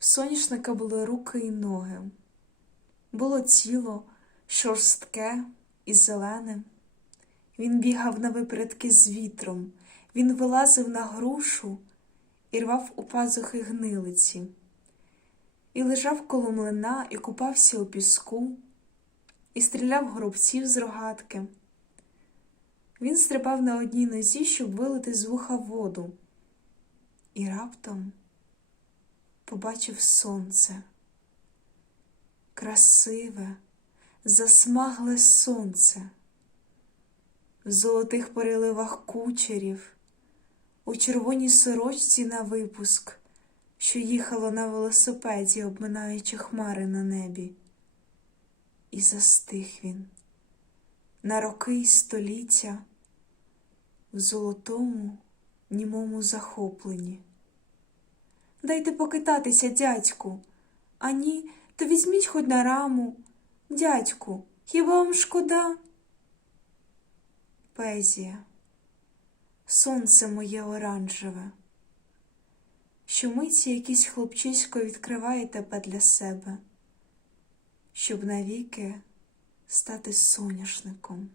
В соняшника були руки і ноги. Було тіло шорстке і зелене. Він бігав на випередки з вітром, він вилазив на грушу і рвав у пазухи гнилиці, і лежав коло млина, і купався у піску, і стріляв горобців з рогатки. Він стрибав на одній нозі, щоб вилити з вуха воду, і раптом побачив сонце. Красиве, засмагле сонце, в золотих переливах кучерів, у червоній сорочці на випуск, що їхало на велосипеді, обминаючи хмари на небі. І застиг він на роки й століття в золотому, німому захопленні. Дайте покитатися, дядьку. А ні, то візьміть хоч на раму. Дядьку, хіба вам шкода? Поезія, сонце моє оранжеве, що миті якийсь хлопчисько відкриває тебе для себе, щоб навіки стати соняшником.